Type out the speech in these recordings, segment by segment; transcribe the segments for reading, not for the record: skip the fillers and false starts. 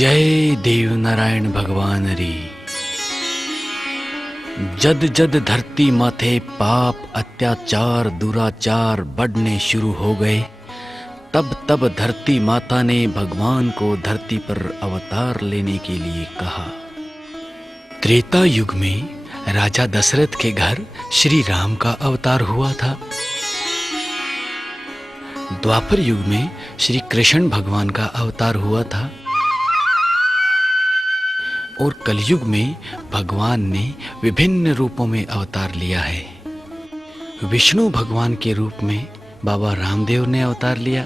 जय देव नारायण भगवान री। जद जद धरती माथे पाप अत्याचार दुराचार बढ़ने शुरू हो गए, तब तब धरती माता ने भगवान को धरती पर अवतार लेने के लिए कहा। त्रेता युग में राजा दशरथ के घर श्री राम का अवतार हुआ था। द्वापर युग में श्री कृष्ण भगवान का अवतार हुआ था और कलयुग में भगवान ने विभिन्न रूपों में अवतार लिया है। विष्णु भगवान के रूप में बाबा रामदेव ने अवतार लिया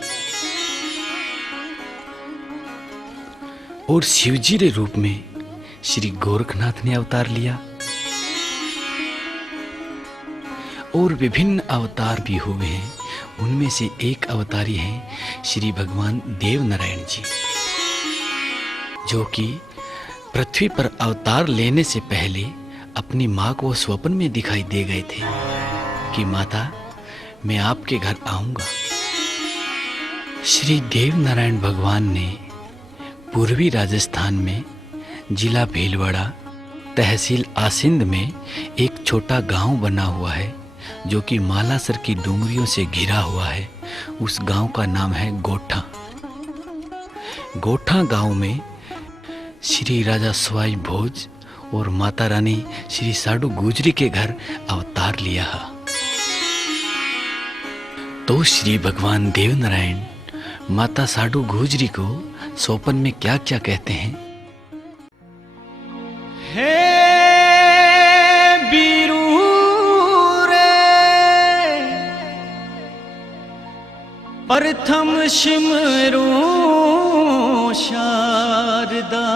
और शिवजी के रूप में श्री गोरखनाथ ने अवतार लिया और विभिन्न अवतार भी हुए हैं। उनमें से एक अवतारी हैं श्री भगवान देव नारायण जी, जो कि पृथ्वी पर अवतार लेने से पहले अपनी माँ को स्वप्न में दिखाई दे गए थे कि माता मैं आपके घर आऊंगा। श्री देव नारायण भगवान ने पूर्वी राजस्थान में जिला भीलवाड़ा तहसील आसिंद में एक छोटा गांव बना हुआ है जो कि मालासर की डूंगरियों से घिरा हुआ है। उस गांव का नाम है गोठा। गोठा गांव में श्री राजा सवाई भोज और माता रानी श्री साडू गुजरी के घर अवतार लिया। तो श्री भगवान देव नारायण माता साडू गुजरी को स्वप्न में क्या क्या कहते हैं। हे बीरू रे प्रथम सिमरू शारदा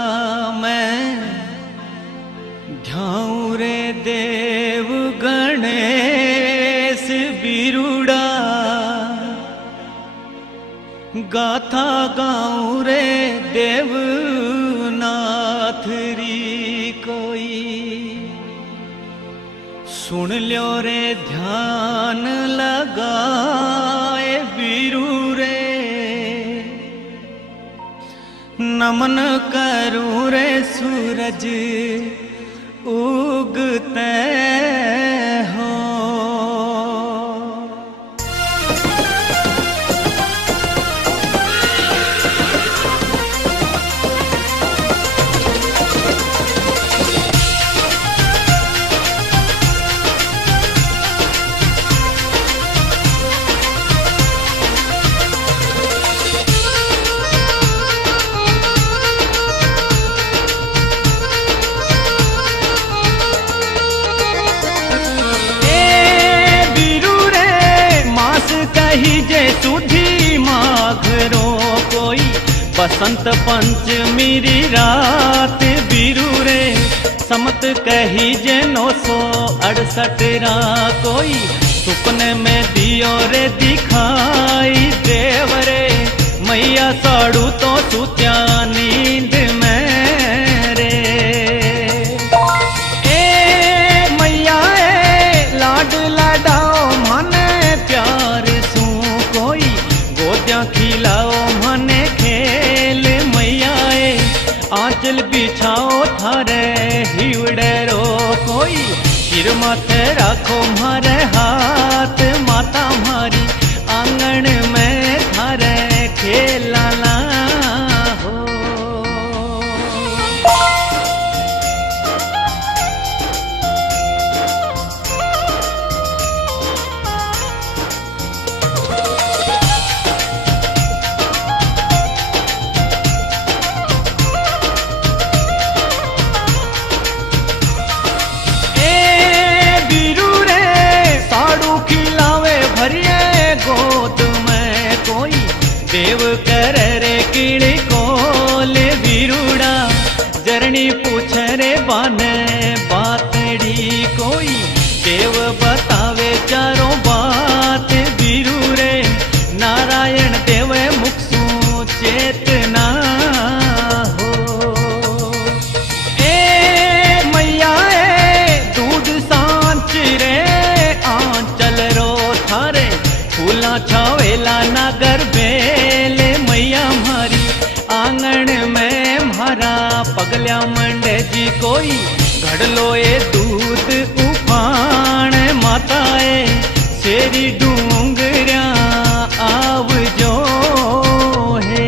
मैं ध्याऊं रे देव गणेश बिरुड़ा गाथा गाऊं रे देवनाथ री कोई सुन लो रे ध्यान लगाए बिरू रे नमन करूं रे सूरज उगते हो। जे सुधी माघरो कोई बसंत पंचमी री रात बिरू रे समत कही जे 968 रा कोई सुपने में दियो रे दिखाई देव रे मैया साड़ू तो सुत्या नींद में रे। ए मैया ए लाड लाडाओ माने प्यार खिलाओ मने खेल मैया आंचल बिछाओ थारे हिवड़े रो कोई सिर माथे राखो मारे हाथ माता मारी आंगन में थारे खेलाना हो। गोद में कोई देव कर रे कीड़ी कोल बिरुड़ा जरनी पूछ रे बाने बातड़ी कोई देव बतावे चारों बात बिरू रे नारायण देव मुख सु चेतना हो। ए मैया ए दूध सांच रे आंचल रो थारे फूला छावेला नगर बेले मैया मारी आंगन में घड़लो ए दूध उफाण माताए शेरी डूंगरिया आवजो है।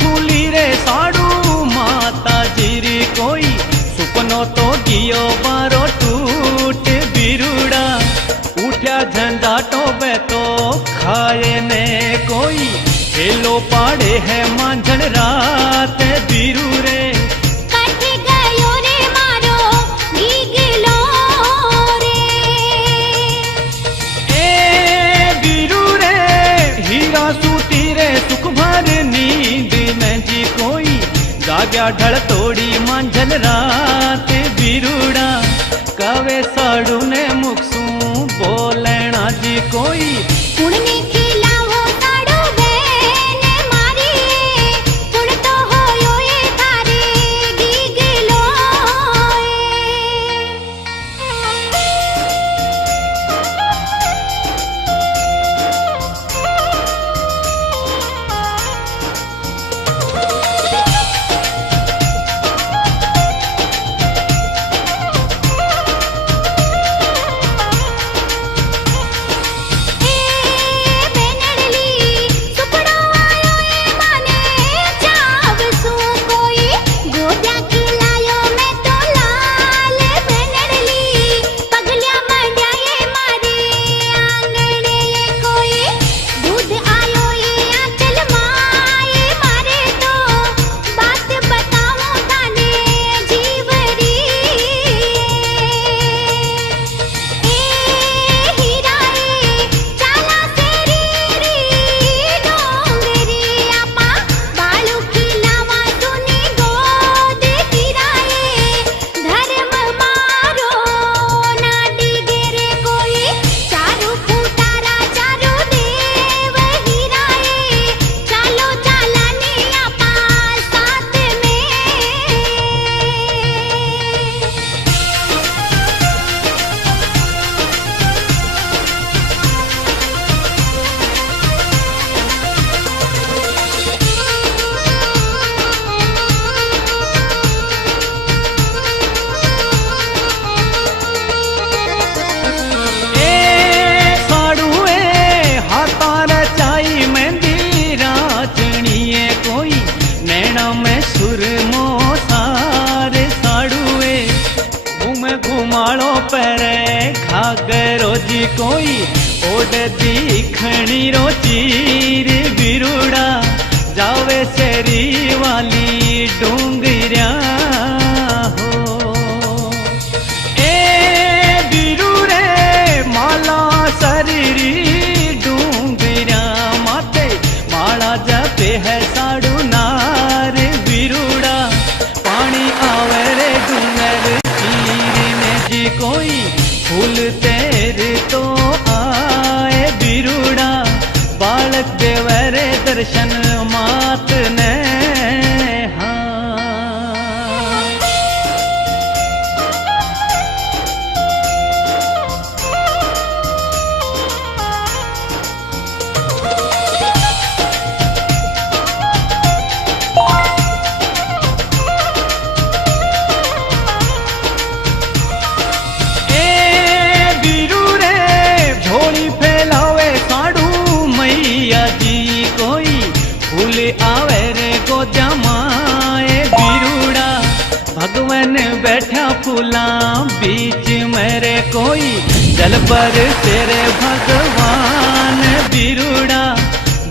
खुली रे साड़ू माता जीरी कोई सुपनो तो गियो बारो टूट बिरुड़ा उठ्या झंझाटो बे तो खाए ने कोई हेलो पाड़े है मांझन रात बिरु रे जाग्या ढल तोड़ी मांझल रात बिरुड़ा कवे साड़ू ने मुखसू बोलेना जी कोई पुण्य खिलावो साड़ू बेन मारी पुण तो होयो ये थारे गीगलो घुमाड़ो परे घागरो जी कोई ओड दीखणी रो चीर बिरुड़ा जावे शेरी वाली डूंगरिया हो ए बिरु रे माला शरीरी डूंगरिया माते माला जपे है साड़ू नार बिरुड़ा पानी आवे रे डूंगर कोई फूल तेरे तो आए बिरुड़ा बालक देवरे दर्शन मात ने आवे रे को जमाए बिरुड़ा भगवान बैठा फूला बीच मेरे कोई जल पर तेरे भगवान बिरुड़ा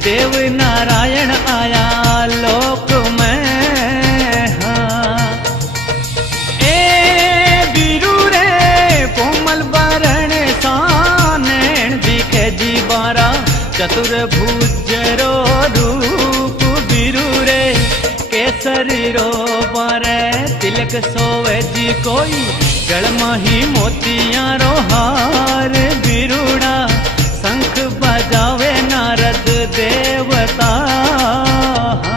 देव नारायण आया लोक में हाँ ए बिरु रे कोमल बरण सानैण दिखे जी बारा चतुर्भुज रो रूप बिरु रे केसरी रो बारे तिलक सोवे जी कोई गलमा ही मोतिया रो हार बिरुड़ा शंख बजावे नारद देव अवतार।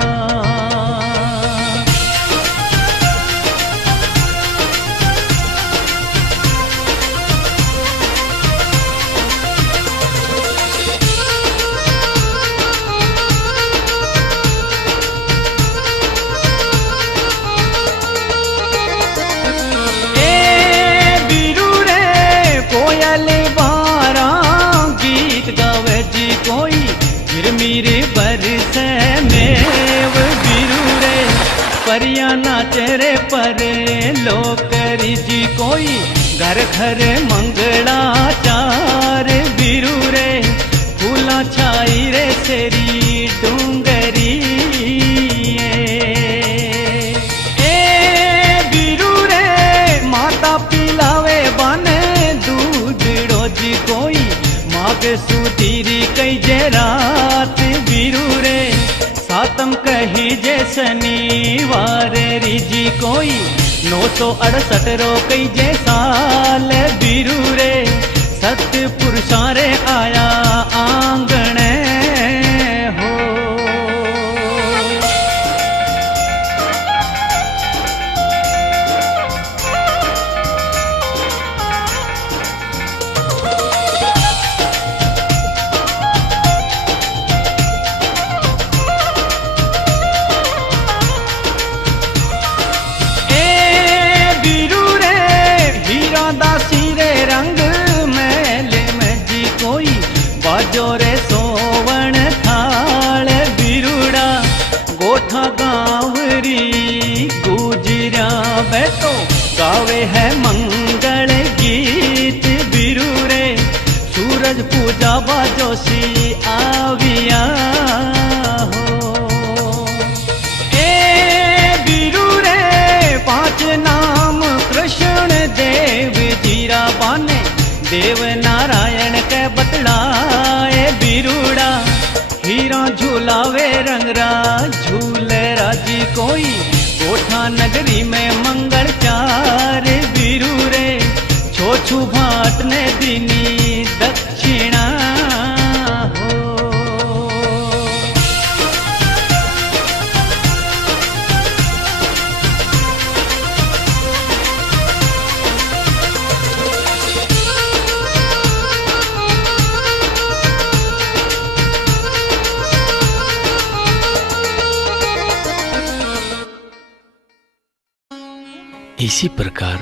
मेरे बरसे में वो बिरू रे परिया नाचे रे परे लोकरी जी कोई घर घर मंगलाचार बिरू रे फूला छाई रे तेरी डूंगरी ए बिरू रे माता पिलावे बने दूध रोजी कोई माग सुधीरी कई जे रात बिरू रे सातम कही जे शनिवार रिजी कोई 968 रो कई जे साल बिरू रे सत्य पुरुषा रे आया आंगण हो। जोरे सोवण थाल बिरुड़ा गोठा गावरी गुजरिया बैठो गावे है मंगल गीत बिरू रे सूरज पूजा बाजोशी आविया हो। ए बिरू रे 5 नाम कृष्ण देव जीरा बाने देव नारायण के बतलाए बिरूड़ा हीरा झूलावे रंगरा झूले राजी कोई गोठा नगरी में मंगल चार बिरू रे छोछू भाट ने दीनी दक्षिणा हो। इसी प्रकार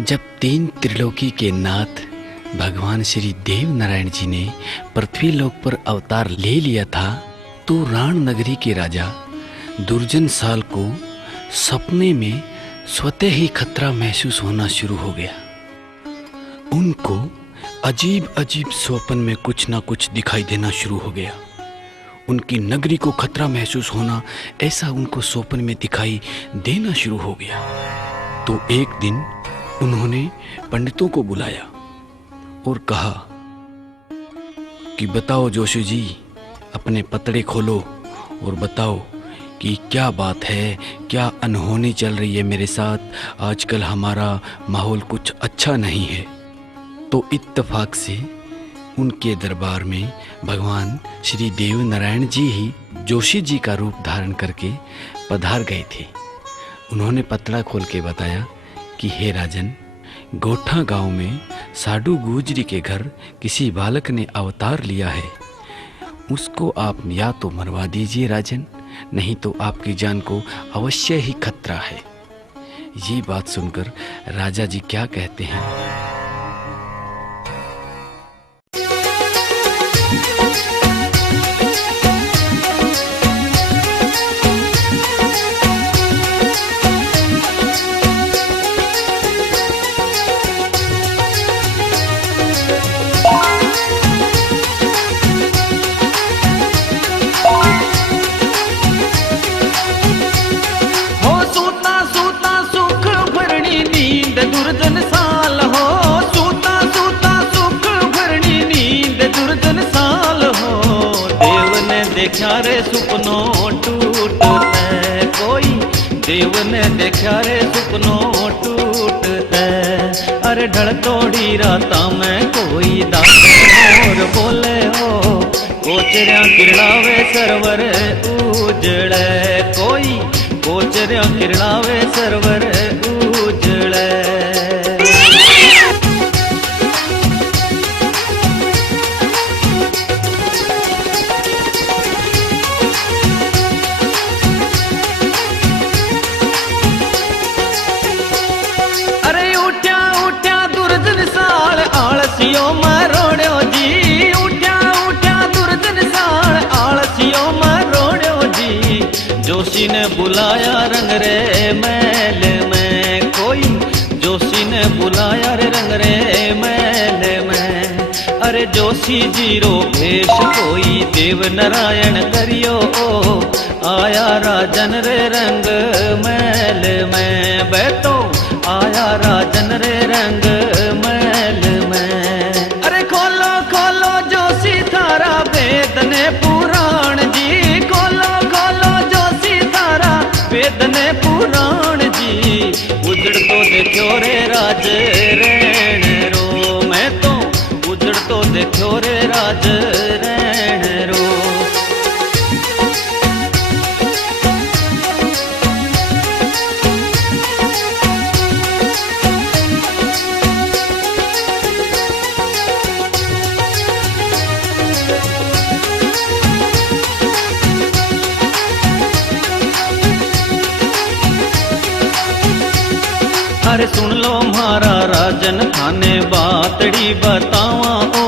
जब 3 त्रिलोकी के नाथ भगवान श्री देव नारायण जी ने पृथ्वी लोक पर अवतार ले लिया था तो राण नगरी के राजा दुर्जन साल को सपने में स्वतः ही खतरा महसूस होना शुरू हो गया। उनको अजीब अजीब स्वप्न में कुछ ना कुछ दिखाई देना शुरू हो गया। उनकी नगरी को खतरा महसूस होना ऐसा उनको स्वप्न में दिखाई देना शुरू हो गया। तो एक दिन उन्होंने पंडितों को बुलाया और कहा कि बताओ जोशी जी, अपने पतड़े खोलो और बताओ कि क्या बात है, क्या अनहोनी चल रही है मेरे साथ। आजकल हमारा माहौल कुछ अच्छा नहीं है। तो इत्तेफाक से उनके दरबार में भगवान श्री देव नारायण जी ही जोशी जी का रूप धारण करके पधार गए थे। उन्होंने पतड़ा खोल के बताया कि हे राजन, गोठा गांव में साडू गुजरी के घर किसी बालक ने अवतार लिया है। उसको आप या तो मरवा दीजिए राजन, नहीं तो आपकी जान को अवश्य ही खतरा है। ये बात सुनकर राजा जी क्या कहते हैं। देव ने देखा रे सुपनो टूटते। अरे ढल तोड़ी राता में कोई दास बोले हो, कोचरिया किरणावे सरवर उजड़े, कोई कोचरिया किरणावे सरवर उजड़े। अरे उठ्या उठ्या दुर्जन साल आलसियो मरोड़ो जी, उठ्या उठ्या दुर्जन साल आलसियो मरोड़ो जी। जोशी ने बुलाया रंग रे महल में, कोई जोशी ने बुलाया रे रंग रे महल में। अरे जोशी जीरो भेष कोई देव नारायण करियो, आया राजन रे रंग महल में। बैठो आया राजन रे रंग महल में। अरे खोलो खोलो जोशी थारा वेद ने पुराण जी, खोलो खोलो जोशी थारा वेद ने पुराण जी। उजड़ तो देखो रे राज रैण रो, मैं तो उजड़ तो देखो रे राज रैण रो। अरे सुन लो म्हारा राजन थाने बातड़ी बतावा ओ,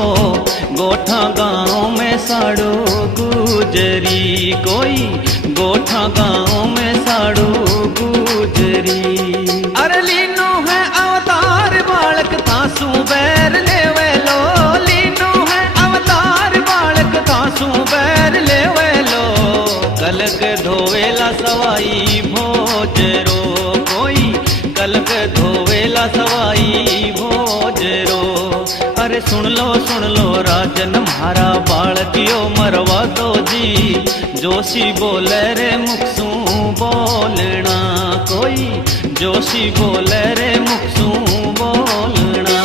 गोठा गाँव में साड़ो गुजरी, कोई गोठा गाँव में साड़ो गुजरी। अरे लीनो है अवतार बालक थासू बैर लेवे लो, लीनो है अवतार बालक थासू बैर लेवे लो। कलक धोवेला सवाई भोजरो, कोई कलक धोवेला सवाई भोजरो। अरे सुन लो राजन म्हारा बालकियो मरवा दो जी। जोशी बोले रे मुखसू बोलना, कोई जोशी बोले रे मुखसू बोलना।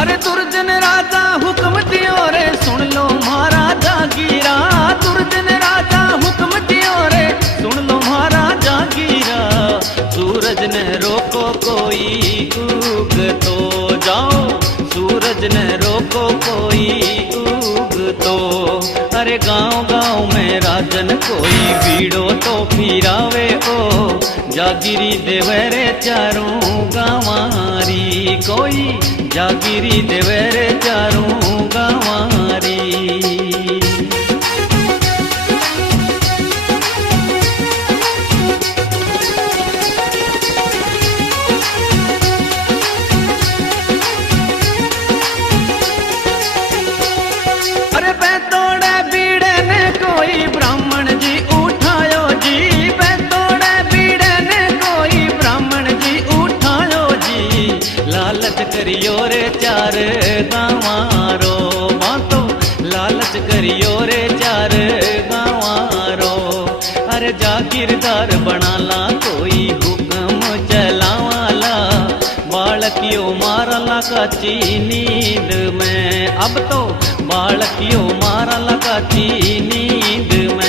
अरे दुर्जन राजा हुक्म दियो रे सुन लो महाराजा गिरा, दुर्जन राजा हुक्म दियो रे सुन लो महाराजा गिरा। सूरज ने रोको कोई उग तो जाओ, सूरज ने रोको कोई उग तो। अरे गाँव गाँव में राजन कोई बीड़ो तो फिरावे ओ, जागिरी देवे रे चारों गाँवारी, कोई जागिरी देवे रे चारों गाँवारी। अरे बैतोड़े बीड़े ने कोई ब्राह्मण जी उठायो जी, बैतोड़े बीड़े ने कोई ब्राह्मण जी उठायो जी। लालच करियो रे चार गाँवारो, बातो लालच करियो रे चार गाँवारो। अरे जागीरदार बनाला कोई हुक्म चलावाला, बालकियो मारला काची नींद में। अब तो बालकियो मारला काची नींद में।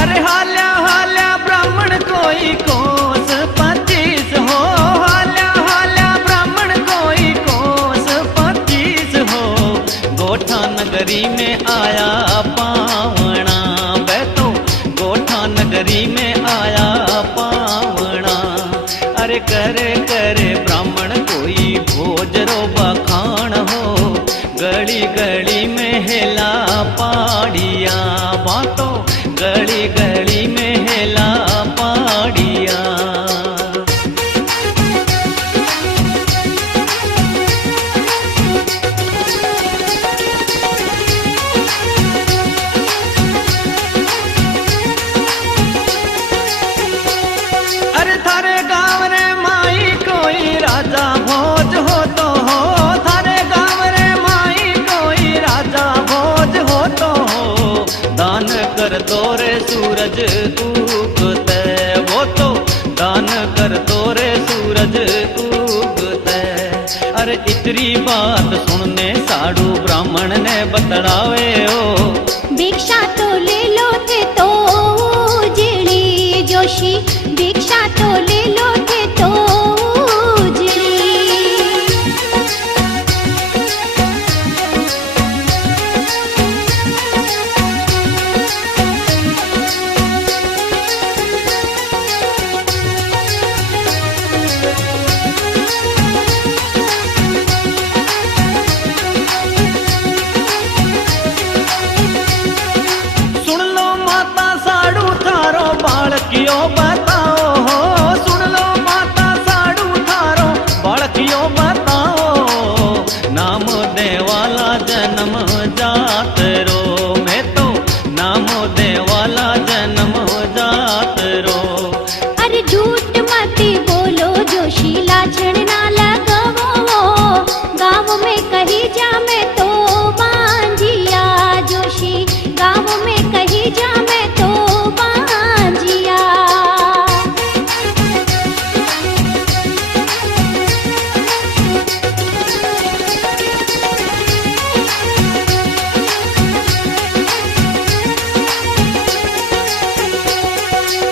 अरे हाल्या हाल्या ब्राह्मण कोई कोस 25 हो, हाल्या हाल्या ब्राह्मण कोई कोस 25 हो। गोठा नगरी में आया पावना, बैठो गोठा नगरी में आया पावना। अरे करे करे ब्राह्मण कोई भोज रो बखान हो। गली गली में हेला पाड़िया बातों, गली गली में हेला पाड़िया। अरे थारे गाँव रे माई कोई राजा भोज हो तो हो, थारे गाँव रे माई कोई राजा भोज हो तो हो। दान कर दो रे सूरज उगते, वो तो दान कर दो रे सूरज उगते। अरे इतनी बात सुनने साधु ब्राह्मण ने बतलावे हो। भिक्षा तो ले लो थे तो उजड़ी जोशी, भिक्षा तो ले लो थे तो उजड़ी। सुन लो माता साड़ू थारो बालकियो बताओ हो, सुन लो माता साड़ू थारो बालकियो बताओ। नाम देवाला जन्म जात रो, मैं तो नाम देवाला जन्म जात रो। अरे झूठ मत बोलो जोशी, लाछन ना लगावो। गाँव में कही जा मैं तो बांझिया जोशी, गाँव में कही जा मैं तो बांझिया।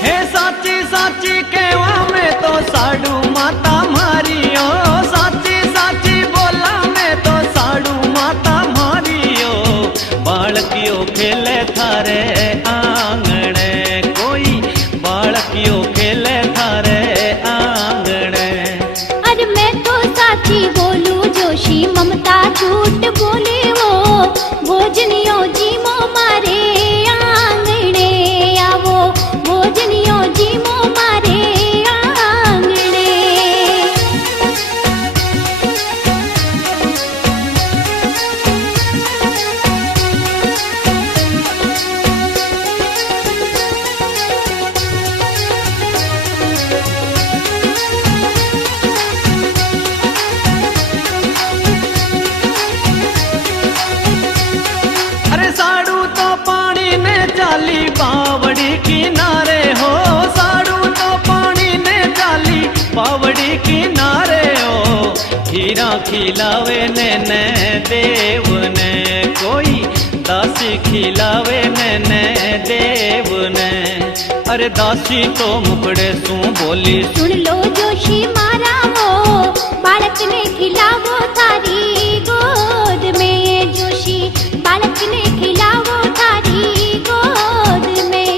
हे साची साची केवा में तो साडू माता मारियो, साची साची बोला में तो साडू माता मारियो। बालकियो खेले थारे आंगणे कोई, बालकियो खेले थारे आंगणे। अरे मैं तो साची बोलूं जोशी, ममता झूठ बोले वो। भोजनियो जी मो मारे आंगणे आवो, भोजनियो जी मो मारे आंगणे। अरे साड़ू तो पानी में चाली बावड़ी किनारे हो, साड़ू तो पानी में चाली बावड़ी किनारे हो। हीरा खिलावे ने देव ने कोई, दासी खिलावे ने देव ने। अरे दासी तो मुकड़े सू बोली, सुन लो जोशी मारा वो, बालक ने खिलावो थारी गोद में जोशी, बालक ने खिलावो थारी गोद में।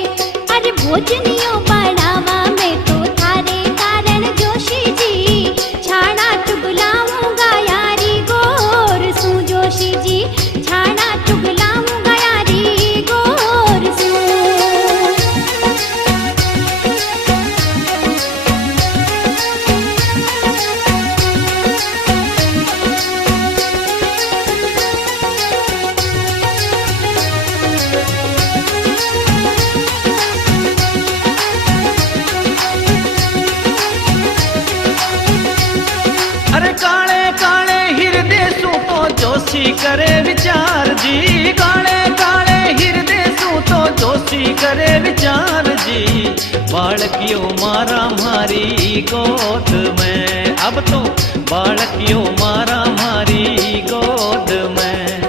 अरे भोजनियो बढ़ावा मैं तो थारे कारण जोशी जी, छाना चुगलाऊंगा यारी गोर सू जोशी जी, छाना चुगलाऊंगा यारी गोर सू। अरे काले काले हृदय सू तो जोशी करे विचार जी, काले काले हृदय सू तो जोशी करे विचार जी। बालकियो मारा मारी गोद में, अब तो बालकियो मारा मारी गोद में।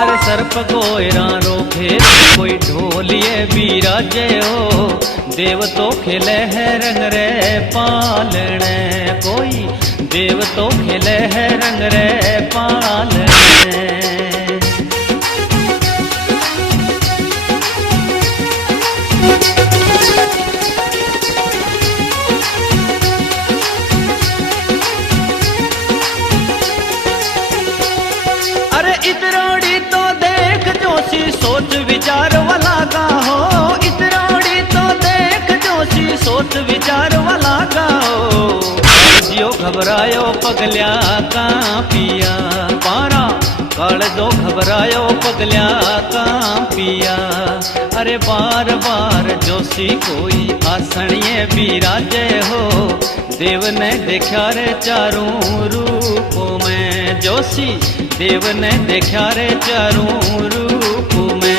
अरे सर्प कोयरा रोके कोई ढोलिए बिराजे हो, देव तो खेले है रंग रे पालने कोई, देव तो खेले है रंग रे पालने। घबरायो पगल्या कां पिया, पारा काळजो घबरायो पगल्या कां पिया। अरे बार बार जोशी कोई आसणिए बिराजे हो, देव ने देखा रे चारों रूपों में, जोशी देव ने देखा रे चारों रूप में।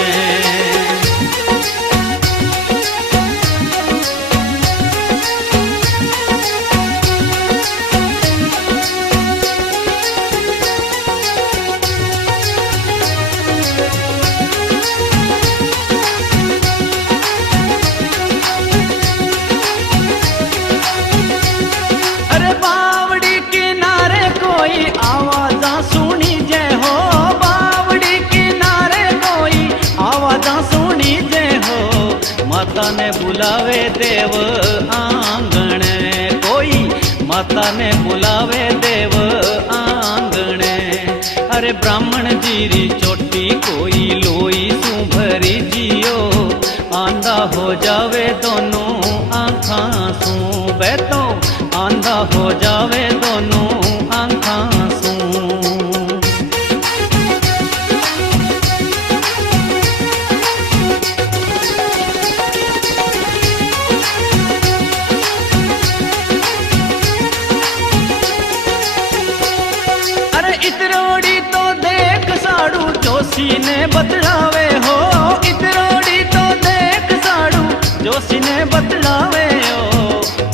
अरे बावड़ी किनारे कोई आवाजा सुनी जय हो, बावड़ी किनारे कोई आवाजा सुनी जय हो। माता ने बुलावे देव आंगण कोई, माता ने बुलावे देव आंगण। अरे ब्राह्मण जीरी चोटी कोई लोई सू भरी जियो, आंधा हो जावे दोनों आँखां सू बैठो, आंधा हो जावे दोनों आँखां सू। अरे इतरोड़ी तो देख साड़ू जोशी ने बतलावे हो, इतरोड़ी तो देख साड़ू जोशी ने बतलावे हो।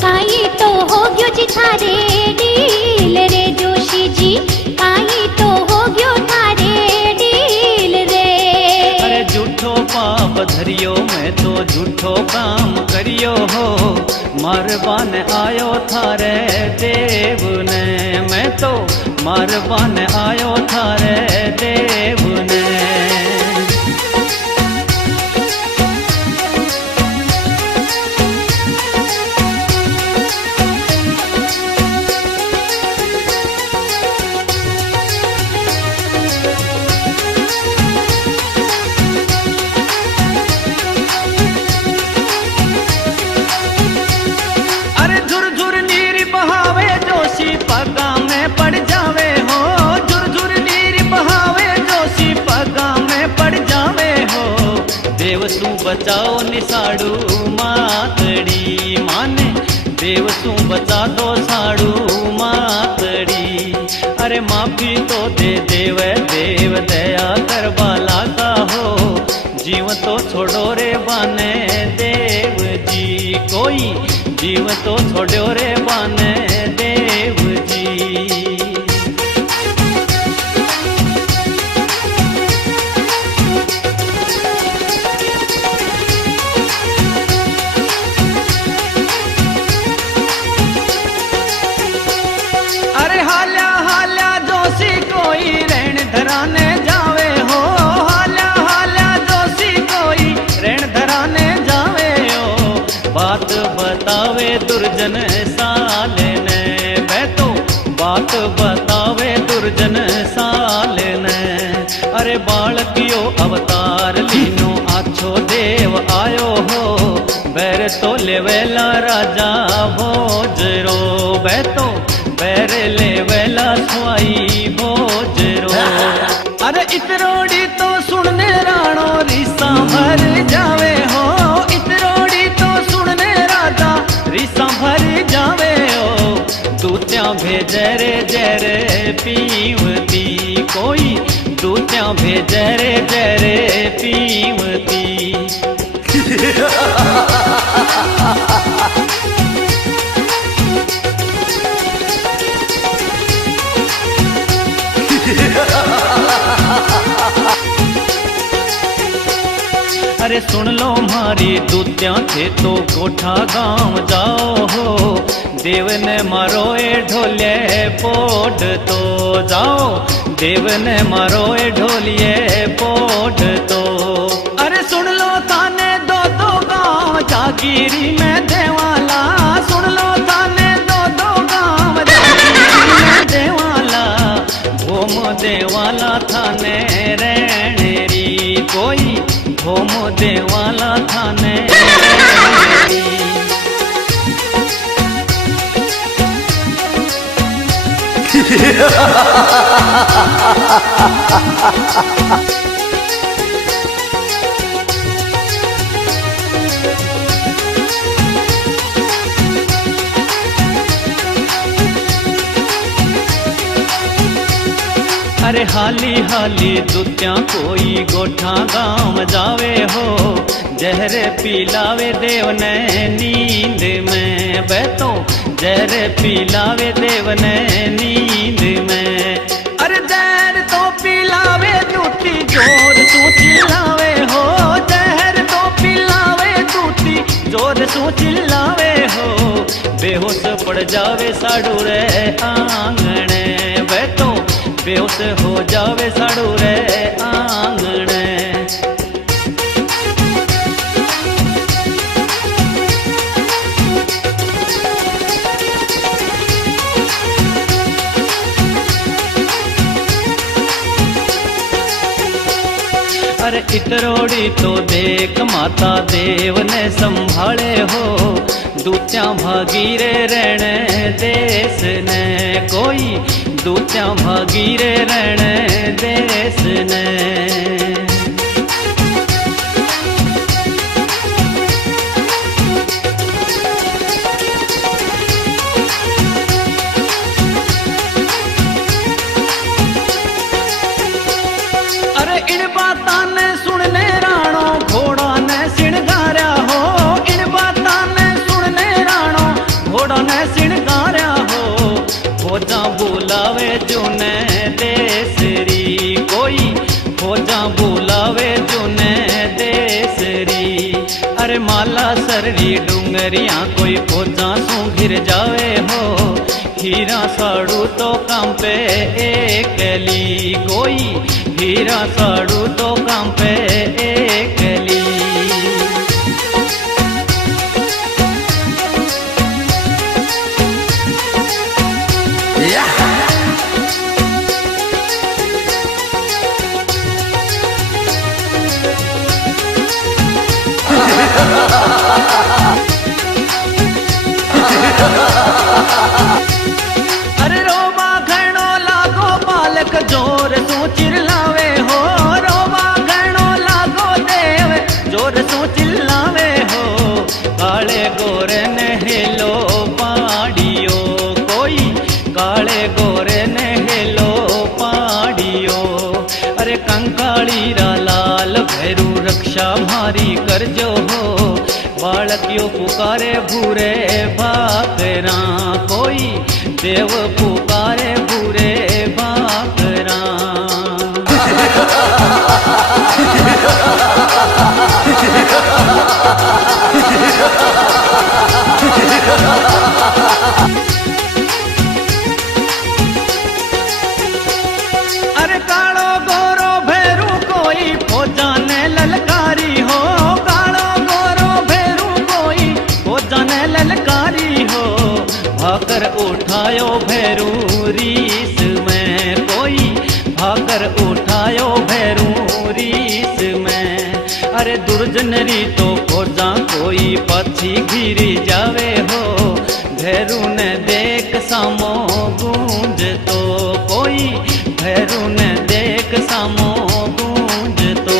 काई तो हो गयो जी थारे डील रे जोशी जी, काई तो हो गयो थारे डील रे। अरे झूठो पाप धरियो मैं तो झूठो काम करियो हो, मारवान आयो थारे देव ने, मैं तो मारवान आयो थारे देव ने। अरे झुरझुर नीर बहावे जोशी पगा में पड़ जावे हो, झुरझुर नीर बहावे जोशी पगा में पड़ जावे हो। देव तू बचाओ निसाड़ू मातड़ी माने, देव तू बचा दो साड़ू मातड़ी। अरे माफी तो दे देव देव दया करवा लागा हो, जीव तो छोड़ो रे बाने देव जी कोई, जीव तो छोड़ो रे बाने देव जी। अरे हाल्या हाल्या जोशी कोई रण धराने जावे हो, हाल्या हाल्या जोशी कोई रण धराने जावे हो। बात बतावे दुर्जन साल ने, बैठो बात बतावे दुर्जन साल ने। अरे बालकियो अवतार लीनो आछो देव आयो हो, बैर तो लेवेला राजा भोजरो, बैठो बैर लेवेला स्वाई भोजरो। अरे इतरोड़ी तो सुनने राणो रिसा भर जावे हो, इतरोड़ी तो सुनने राजा रिसा भर जावे हो। दूत्या भेजे रे जरे पीवती कोई, दूत्या भेजे रे जरे पीवती। अरे सुन लो मारी दूत्या थे तो कोठा गांव जाओ हो, देव ने मारो ए ढोले पोट तो जाओ, देव ने मारो ए ढोलिए पोट तो। अरे सुन लो थाने दो दो गांव जागीरी में देवाला, सुन लो थाने दो दो गांव जागीरी में देवाला। भोम देवाला थाने रेणेरी कोई, भोम देवाला थाने रेणेरी। अरे हाली हाली दुत्या कोई गोठा गांव जावे हो, जहर पिलावे देव ने नींद में बैठो, जहर पिलावे देव ने नींद में। अरे जहर तो पिलावे दूती जोर तू चिल्लावे हो, जहर तो पिलावे दूती जोर तू चिल्लावे हो, बेहोश पड़ जावे साड़ू रे आंगणे बैठो, बेहोश हो जावे साड़ू रे आंगणे। अरे इतरोड़ी तो देख माता देव ने संभाले हो, दूत्या भागीरे रहने देश ने कोई, दूत्या भागीरे रहने देश ने। अरे इन बातां ने सुनने राणो घोड़ा ने सिणगार्या हो, इन बातां ने सुनने राणो घोड़ा ने सिणगार्या हो, फौजा बुलावे जुने देसरी कोई, फौजा बुलावे जुने देसरी। अरे माला सररी डूंगरिया कोई फौजा सू घिर जावे हो, हीरा साड़ू तो काम पे एकली कोई, हीरा साड़ू तो काम पे एकली। अरे रोबा घणो लागो बालक जोर तू चिल्लावे हो, रोबा घणो लागो देव जोर तू चिल्लावे हो, काले गोरे ने हेलो पाड़ियो कोई, काले गोरे ने हेलो पाड़ियो। अरे कंकाली रा लाल भैरू रक्षा मारी करजो हो, बालकियो पुकारे भूरे भाकरा कोई, देव पुकारे भूरे भाकरा। अरे कालो गोरो भैरू कोई फौजा ने ललकारी हो, कालो गोरो भैरू कोई फौजा ने ललकारी हो, भाकर उठायो भैरू रीस में कोई, भाकर उठायो भैरू रीस में। अरे दुर्जन री तो फौजा कोई पाछी घिरी जावे हो, भैरू ने देख सामो गूंज तो कोई, भैरू ने देख सामो गूंज तो।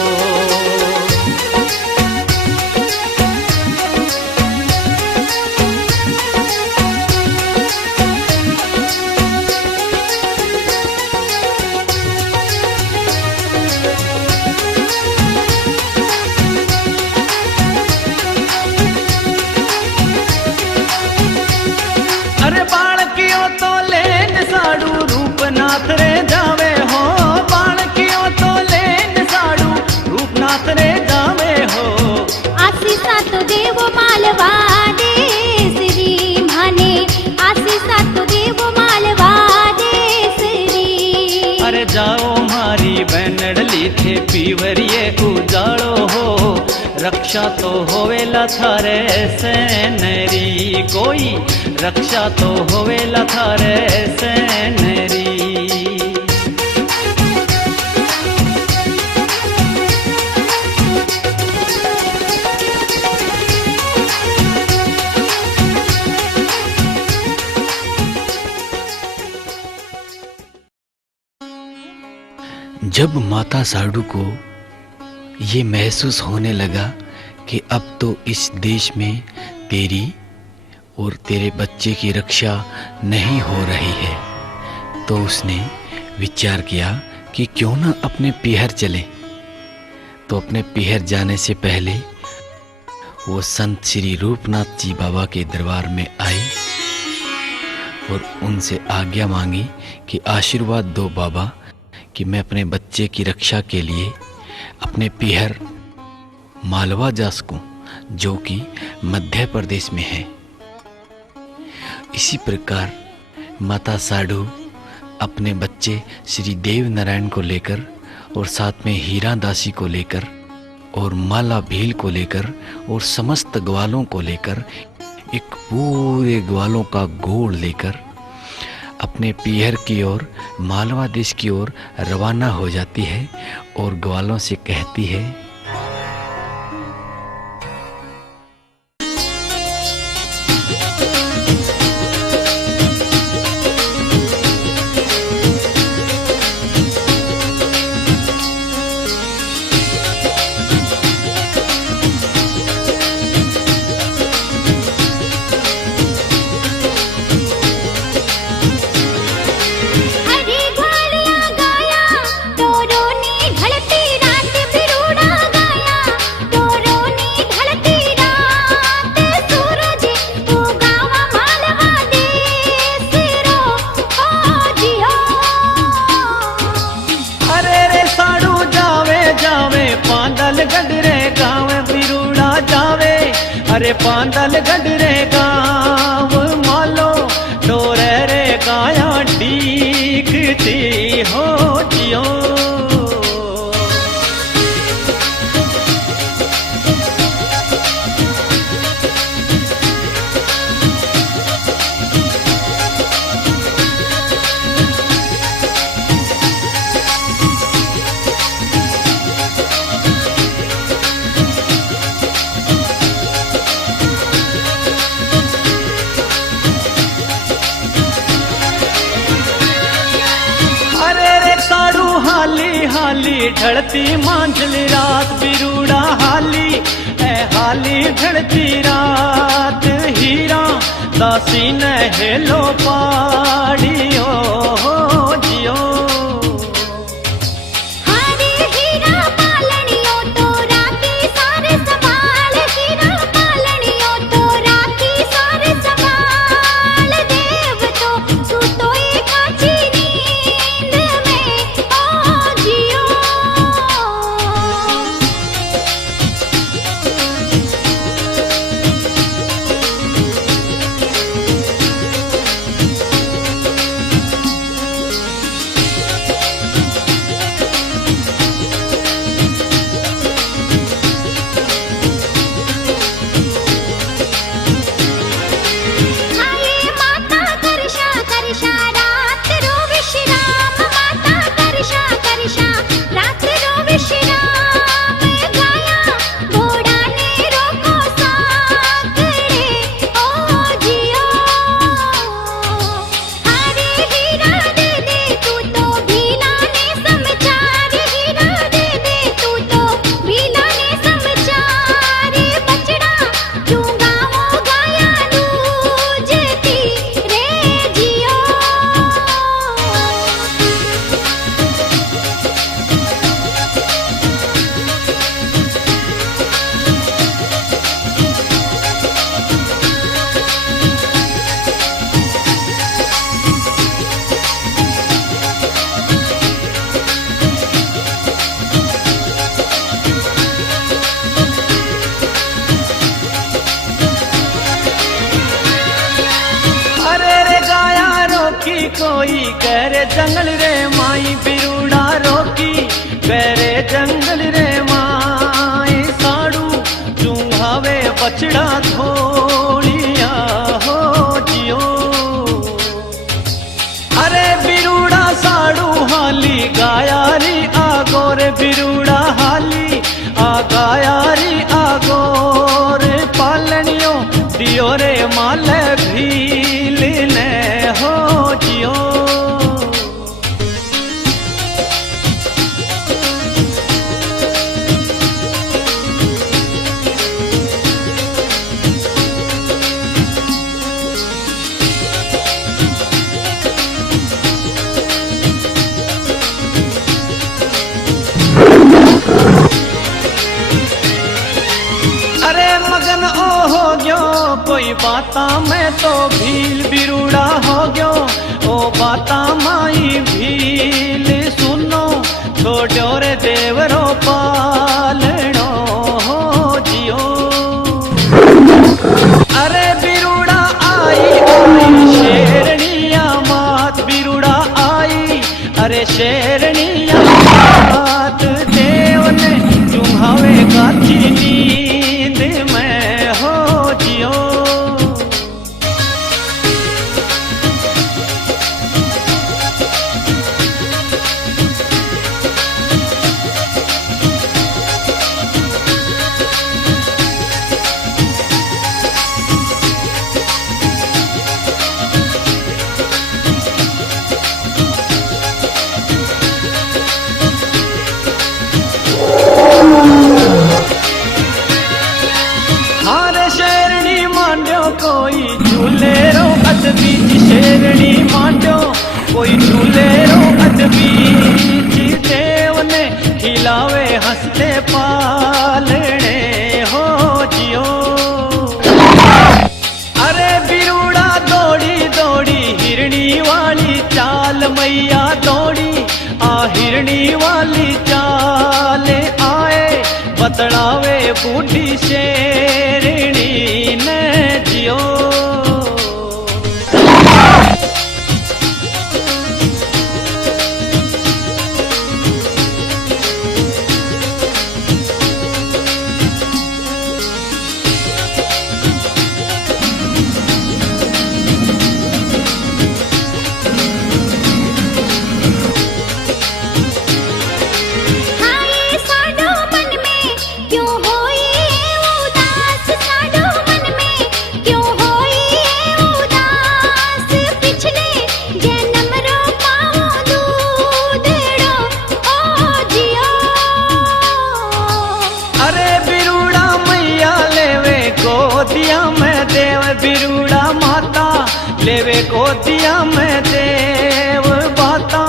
अरे बालकियो तो लेन साड़ू रूपनाथ रे जावे हो, बालकियो तो लेन साड़ू रूपनाथ रे जावे हो। आशीषा तो देव मालवा देसरी माने, आशीषा तो देव मालवा देसरी। अरे जाओ मारी बैनडली थे पीवरिए उजाड़ो हो, रक्षा तो होवेला थारे सेनरी कोई, रक्षा तो होवेला थारे सेनरी। जब माता साडू को ये महसूस होने लगा कि अब तो इस देश में तेरी और तेरे बच्चे की रक्षा नहीं हो रही है, तो उसने विचार किया कि क्यों ना अपने पीहर चले। तो अपने पीहर जाने से पहले वो संत श्री रूपनाथ जी बाबा के दरबार में आई और उनसे आज्ञा मांगी कि आशीर्वाद दो बाबा कि मैं अपने बच्चे की रक्षा के लिए अपने पीहर मालवा जा सकूं, जो कि मध्य प्रदेश में है। इसी प्रकार माता साडू अपने बच्चे श्री देव नारायण को लेकर और साथ में हीरा दासी को लेकर और माला भील को लेकर और समस्त ग्वालों को लेकर, एक पूरे ग्वालों का गोड़ लेकर अपने पीहर की ओर, मालवा देश की ओर रवाना हो जाती है और ग्वालों से कहती है, अरे पांदल गडरे गाँव मालो डोरे रे गाया डीकती हो जियो। हाली ढलती मांझली रात बिरूड़ा हाली है, हाली ढलती रात हीरा दासी ने हेलो पाड़ियो जियो। कोई करे जंगल रे माई बिरूड़ा रोकी, करे जंगल रे माई साड़ू चूंघावे बछड़ा थोड़िया हो जियो। अरे बिरूड़ा साड़ू हाली गायारी आगोर बिरूड़ा हाली आ गायारी आगोर पालनियो दियो रे माले भील ने हो जियो। बाता में तो भील बिरुड़ा हो गयो, ओ बाता माई भील सुनो, छोड़ो रे देवरो पालनो हो जियो। अरे बिरुड़ा आई आई शेरनिया मात, बिरुड़ा आई अरे शेरनिया मात, देव ने तुम्हारे गाची नींद में हो जियो। कोई झूले रो अद बीच शेरनी मांडो, कोई झूले रो अद बीच, देव ने खिलावे हंसते पालने हो जियो। अरे बिरुड़ा दौड़ी दौड़ी हिरणी वाली चाल, मैया दौड़ी आ हिरणी वाली चाल, आए बतलावे बूढ़ी शेरनी ने जियो। बिरुड़ा माता लेवे गोदिया में देव, बाता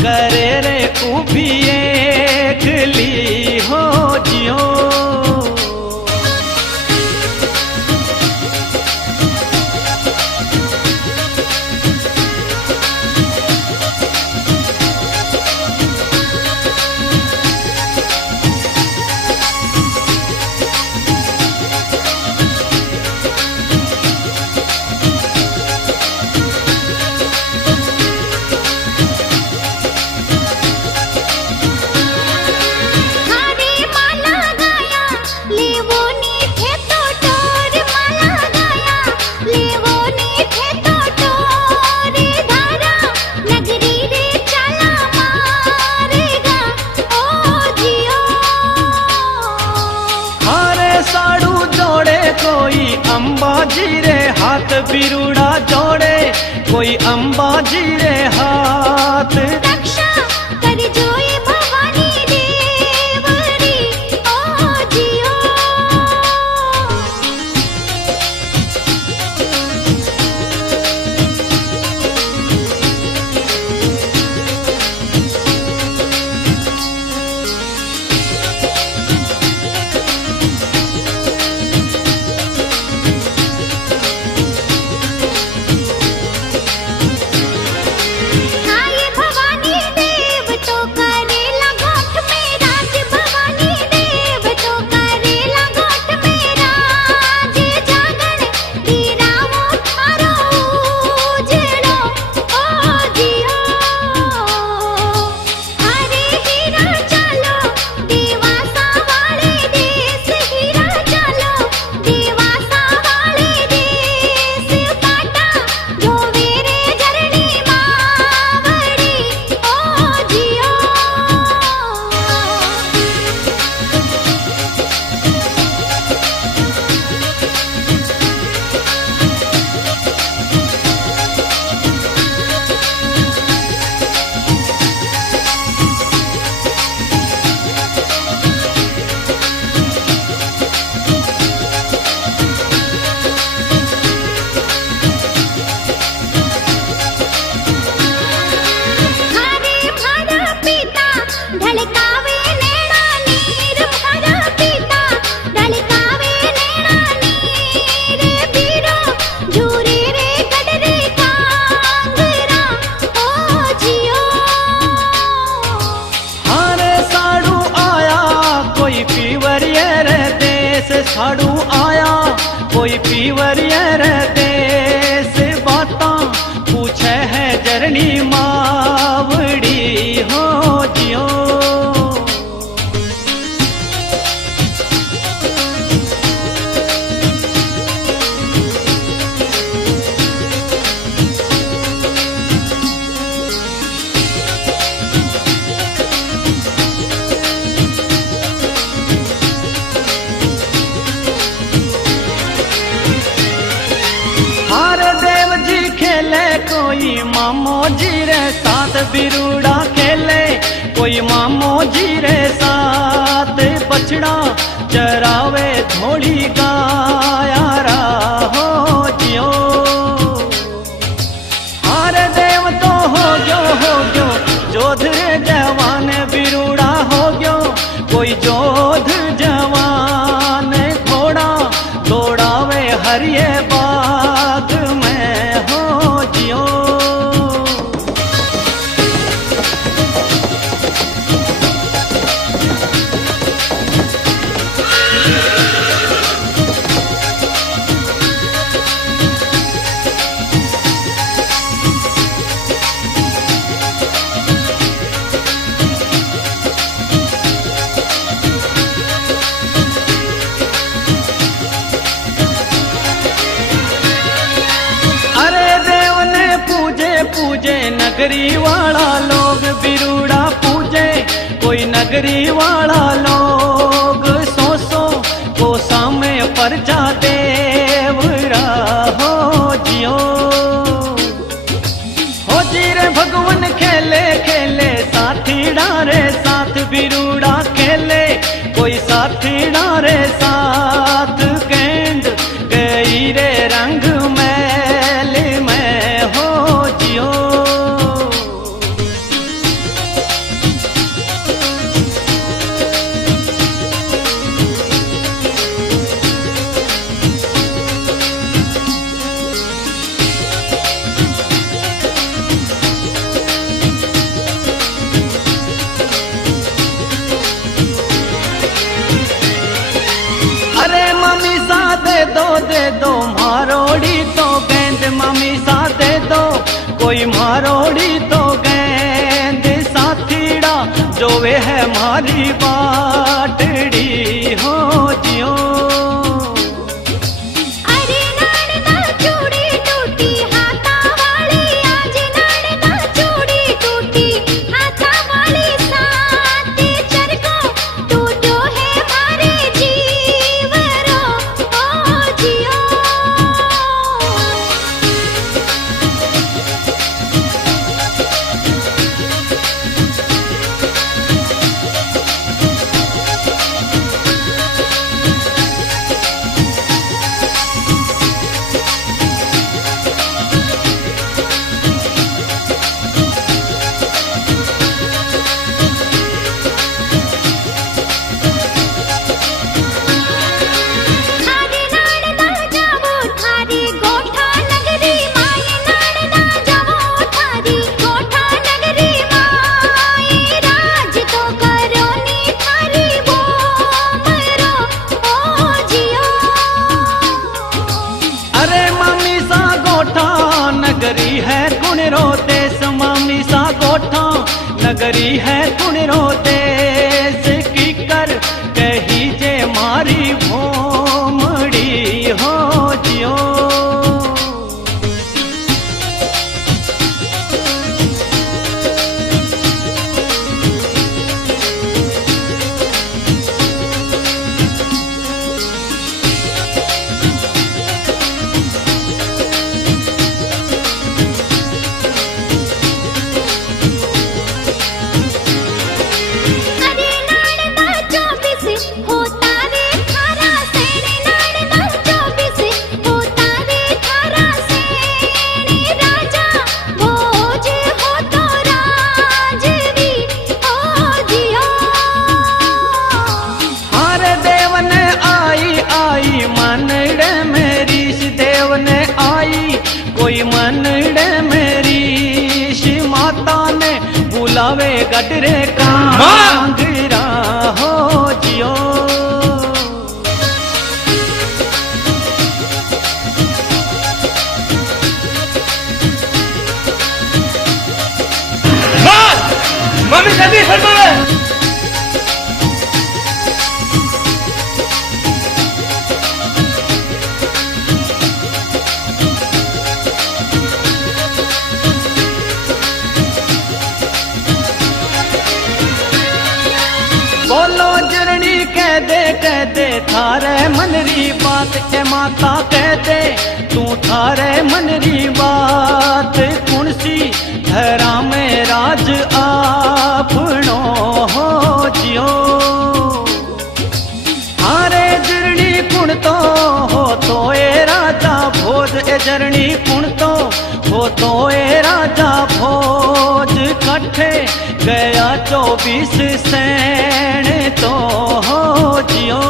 करे रे उभी एकली हो जियो। कोई अंबाजी रे हाथ बिरुड़ा जोड़े, कोई अंबाजी रे हाथ, रक्षा कर जोए भवानी देवरी ओ जियो। साड़ू आया कोई पीवरियर देश बाता पूछे है जरनी मावड़ी हो जियो। कोई मामो जी रे साथ बिरूड़ा खेले कोई मामो जी रे साथ बछड़ा चरावे थोड़ी गायारा हो जियो। हारे देव तो हो गयो जोध जवान बिरूड़ा हो गयो कोई जोध जवान घोड़ा दौड़ावे हरिये बाग में हो जियो। पूजे नगरी वाला लोग बिरूड़ा पूजे कोई नगरी वाला लोग सो को सामे पर जा देवरा हो जियो। हो जी रे भगवान खेले खेले साथी डारे साथ बिरूड़ा खेले कोई साथी डारे साथ गेंद गई रे रंग मैल में हो जियो। दे दो मारोड़ी तो गेंद मम्मी सा दे दो कोई मारोड़ी तो गेंद साथीड़ा जो वे है मारी बाटड़ी हो जियो। नगरी है कुणरो देश मामी सा गोठा नगरी है कुणरो देश की कर कही जे मारी भोमड़ी हो जियो। कोई मनड़े मेरी शी माता ने बुलावे गडरे कांगरा हो जियो। जल्दी फरमावे। बोलो जरनी कह दे थारे मनरी बात के माता कह दे तू थारे मनरी बात कौन सी धरा में राज आपनो हो जियो हारे जरनी कुण तो हो तो ए राजा भोज ए जरनी कुण तो हो तो ए राजा भोज कट्ठे गया 24 सैन तो हो जियो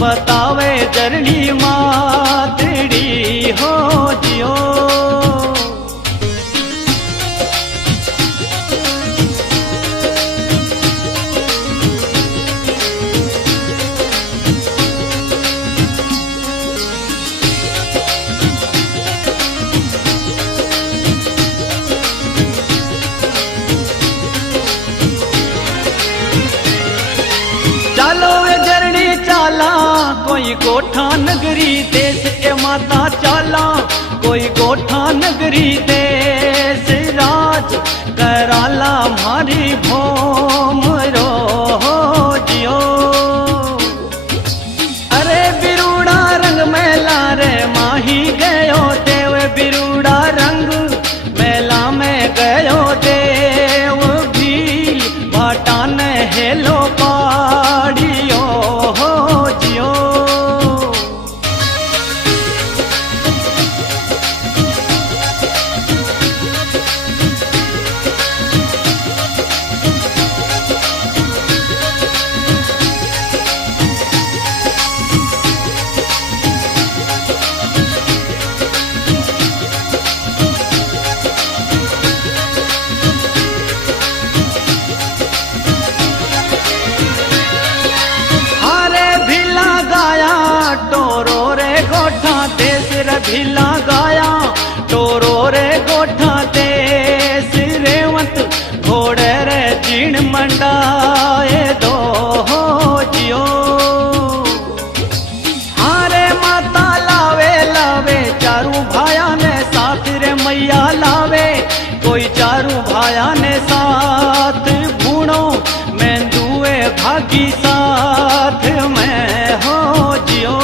बतावे जरनी मातड़ी हो जियो चालो वे जरनी चाला कोई गोठा नगरी देश ए माता चाला कोई गोठा नगरी देश राज कराला मारी भोम रो जियो अरे बिरूड़ा रंग मेला रे माही गयो देव बिरूड़ा रंग मेला में गयो देव भील भाटा ने हेलो पाड़ियो हो जियो भिला गाया टोरो रे गोठा देश रेवंत घोड़े रे चीण मंडाए दो हो जियो हारे माता लावे लावे चारू भाया ने साथ रे मैया लावे कोई चारू भाया ने साथ भूणो मेंदुए भागी साथ में हो जियो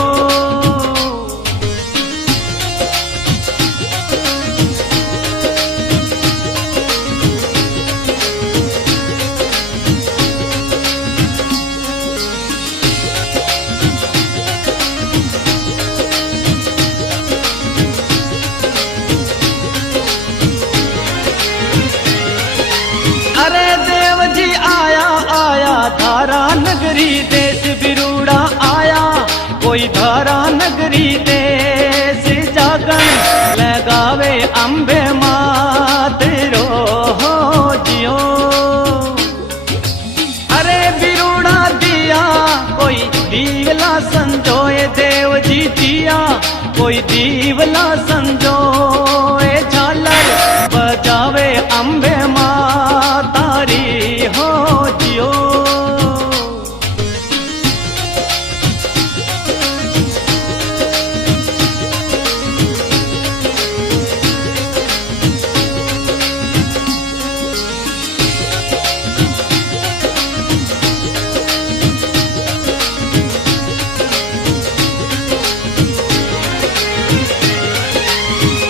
धारा नगरी देश बिरूड़ा आया, कोई धारा नगरी देश जागन लगावे अम्बे मात रो हो जियो। अरे बिरूड़ा दिया कोई दीवला संजोए देव जी दिया, कोई दीवला संजोए झालर बजावे अम्बे माँ तारी हो जियो।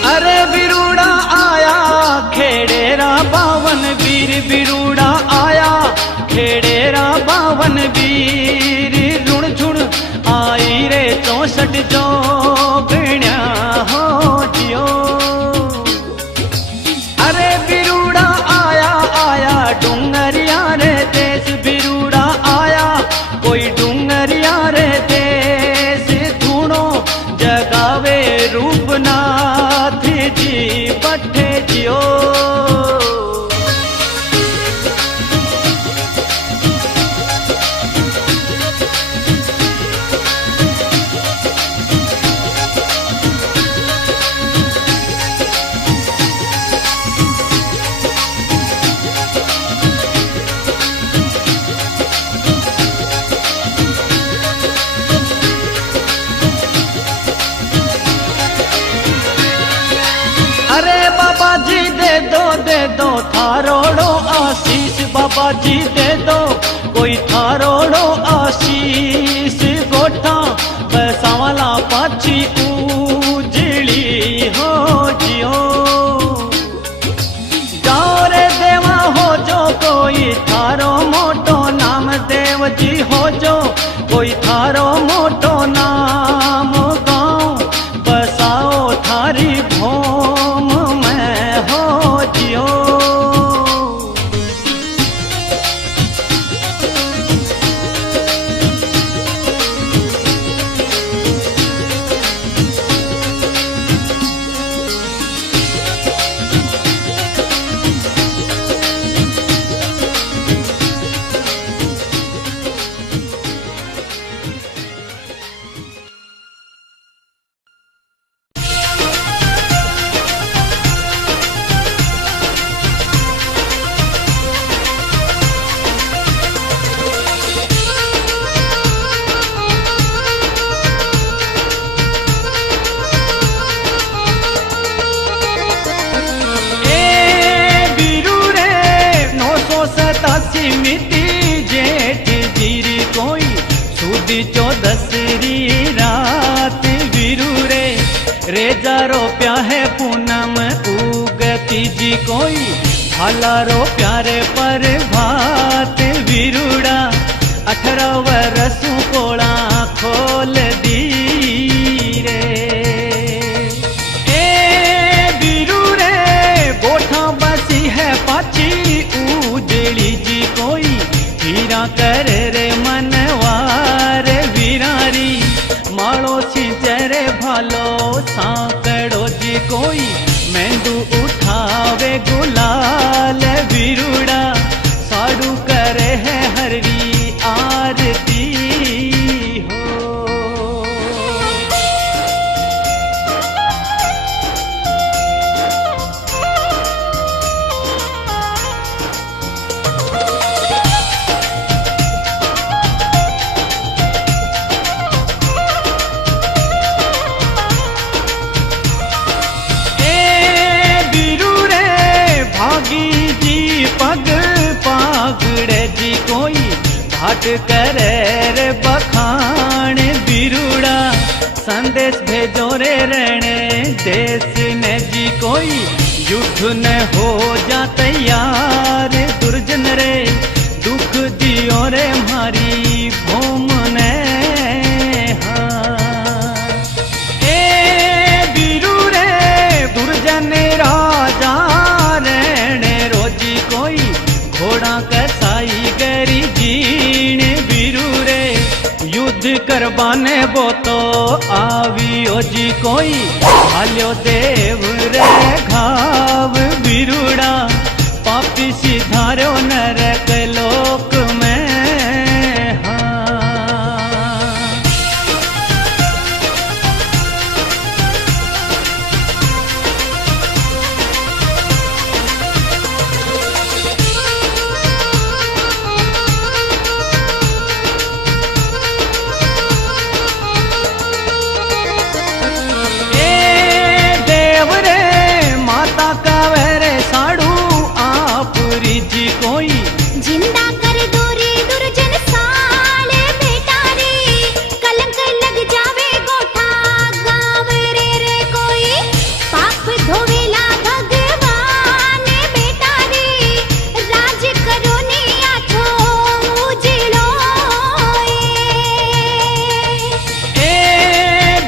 अरे बिरूड़ा आया खेड़ेरा बावन वीर, बिरूड़ा आया खेड़ेरा बावन वीर, रुण झुण आई रे 64 जो गण्या हो जियो। अरे बिरूड़ा आया आया डूंगरिया रे देश, बिरूड़ा आया कोई डूंगरिया रे देश, धूणो जगावे रूपनाथ जी पट्टे जियो। अरे बाबा जी दे दो थारोड़ो आशीष, बाबा जी दे दो कोई थारोड़ो आशीष, गोठा बसावला पाछी उजली हो जियो। जाओ रे देवा हो जो कोई थारो मोटो नाम देव जी हो जो, कोई थारो मोटो नाम गाँव बसाओ थारी भोम में हो जियो। मिति जेठ जीरी कोई सूदी 14री रात, वीरू रे जारो प्या है पूनम उगती जी कोई भालारो प्यारे पर भात, वीरूड़ा 18 वर्षों कोड़ा खोल दी रे। ए वीरू रे गोठा बसी है पाची उजली जी कोई, हीरा कर रे मनवार वीरारी, माड़ो सिंचरे भालो सांकड़ो जी कोई, मेंदू उठावे गुलाल वीरूड़ा, साड़ू करे है हरवी आरती हो। भागी जी पग पागड़े जी कोई, भाट करे रे बखान वीरूड़ा, संदेश भेजो रे रहने देश ने जी कोई, युद्ध न हो जा तैयार दुर्जन रे, दुख दियो रे मारी भूम ने। दुर्जन राजा रहने रोजी कोई, घोड़ा कसाई गरी जी युद्ध करवाने वो तो आवियो जी कोई, हाल्यो देव रे घाव बिरुड़ा, पापी सिधारो नरक लोक में। जिंदा कर दूरी दुर्जन साले बेटा रे, कलंक लग जावे गोठा गाँव रे रे कोई, पाप धोवेला भगवान बेटा रे, राज करो ने आठो उजलो ए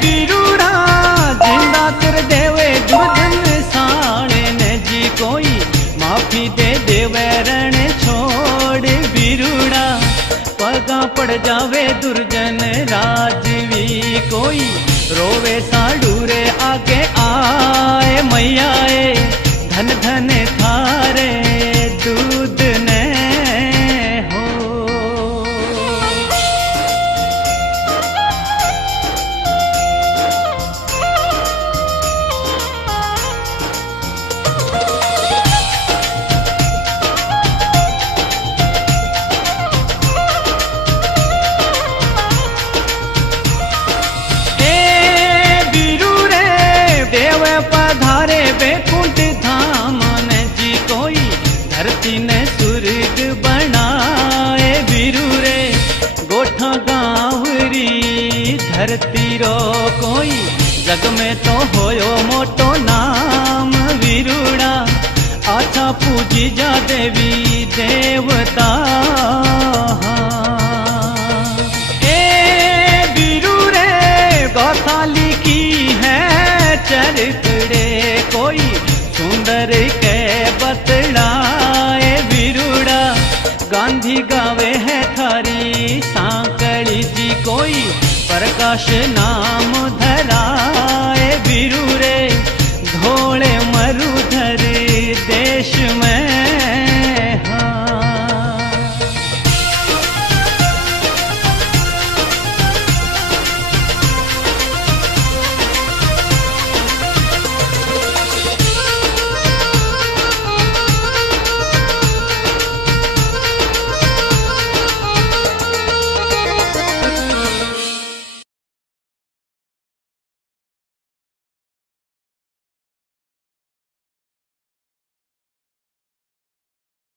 बिरुड़ा जिंदा कर देवे दुर्जन साले ने जी कोई, माफी दे देवे रण छोड़ बिरुड़ा, पगा पड़ जावे दुर्जन राजवी कोई, रोवे साडू रे आगे आए मैयाए, धन धन थारे दूध ने हो। पधारे बैकुंठ धाम ने जी कोई, धरती ने स्वर्ग बनाए बिरु रे, गोठा गाँवरी धरती रो कोई, जग में तो होयो मोटो नाम विरुड़ा, आछा पूजी जा देवी देवता। ए बिरु रे गाथा लिखी है चरित्रे कोई, सुंदर के बतलाए बिरुड़ा, गांधी गावे है थारी सांकड़ी जी कोई, प्रकाश नाम धराए बिरु रे, धोले मरुधर देश में।